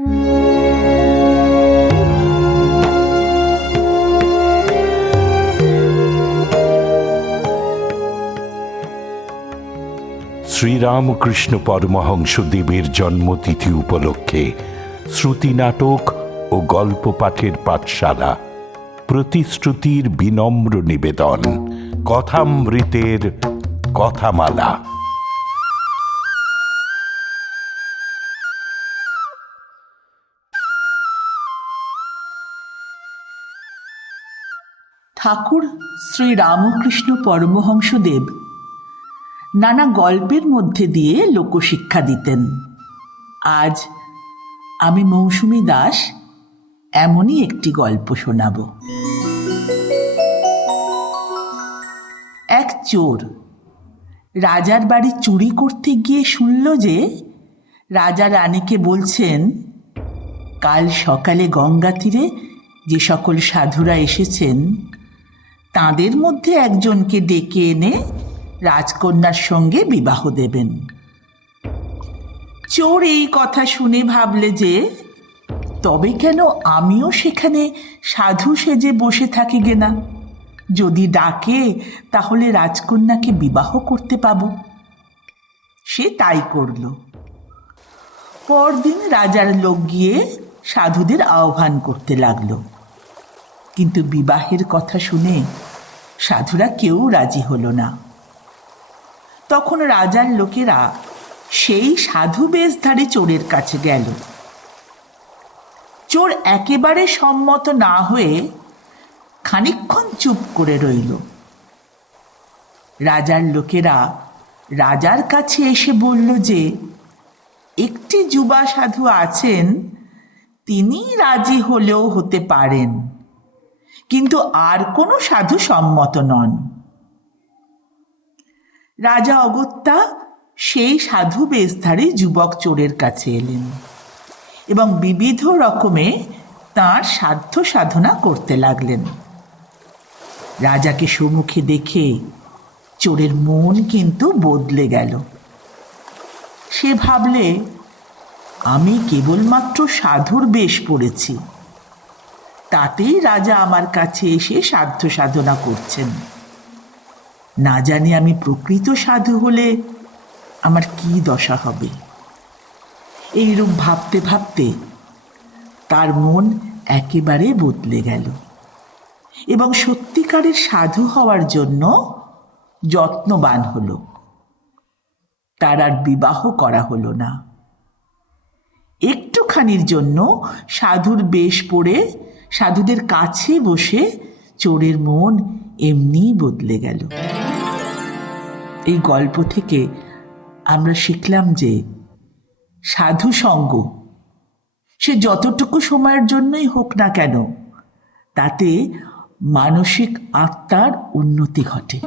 শ্রীরামকৃষ্ণ পরমহংসদেবের জন্মতিথি উপলক্ষে শ্রুতি নাটক ও গল্প পাঠের পাঠশালা, প্রতিশ্রুতির বিনম্র নিবেদন, কথামৃতের কথামালা। ঠাকুর শ্রী রামকৃষ্ণ পরমহংসদেব নানা গল্পের মধ্যে দিয়ে লোকশিক্ষা দিতেন। আজ আমি মৌসুমী দাস এমনই একটি গল্প শোনাব। এক চোর রাজার বাড়ি চুরি করতে গিয়ে শুনল যে রাজা রানীকে বলছেন, কাল সকালে গঙ্গা তীরে যে সকল সাধুরা এসেছেন তাদের মধ্যে একজনকে ডেকে এনে রাজকন্যার সঙ্গে বিবাহ দেবেন। চোর এই কথা শুনে ভাবলে যে তবে কেন আমিও সেখানে সাধু সেজে বসে থাকি গে না, যদি ডাকে তাহলে রাজকন্যাকে বিবাহ করতে পাব। সে তাই করল। পরদিন রাজার লোক গিয়ে সাধুদের আহ্বান করতে লাগলো, কিন্তু বিবাহের কথা শুনে সাধুরা কেউ রাজি হলো না। তখন রাজার লোকেরা সেই সাধু বেশধারী চোরের কাছে গেল। চোর একেবারে সম্মত না হয়ে খানিকক্ষণ চুপ করে রইল। রাজার লোকেরা রাজার কাছে এসে বলল যে একটি যুবা সাধু আছেন, তিনি রাজি হলেও হতে পারেন, কিন্তু আর কোনো সাধু সম্মত নন। রাজা অগত্যা সেই সাধু বেশধারী যুবক চোরের কাছে এলেন এবং বিবিধ রকমে তাঁর সাধ্য সাধনা করতে লাগলেন। রাজাকে সম্মুখে দেখে চোরের মন কিন্তু বদলে গেল। সে ভাবলে, আমি কেবলমাত্র সাধুর বেশ পড়েছি, তাতেই রাজা আমার কাছে এসে সাধ্য সাধনা করছেন। না জানি আমি প্রকৃত সাধু হলে আমার কি দশা হবে। এইরূপ ভাবতে ভাবতে তার মন একেবারে বদলে গেল এবং সত্যিকারের সাধু হওয়ার জন্য যত্নবান হলো। তার আর বিবাহ করা হলো না। একটুখানির জন্য সাধুর বেশ পরে সাধুদের কাছে বসে চোরের মন এমনি বদলে গেল। এই গল্প থেকে আমরা শিখলাম যে সাধু সঙ্গ সে যতটুকু সময়ের জন্যই হোক না কেন, তাতে মানসিক আত্মার উন্নতি ঘটে।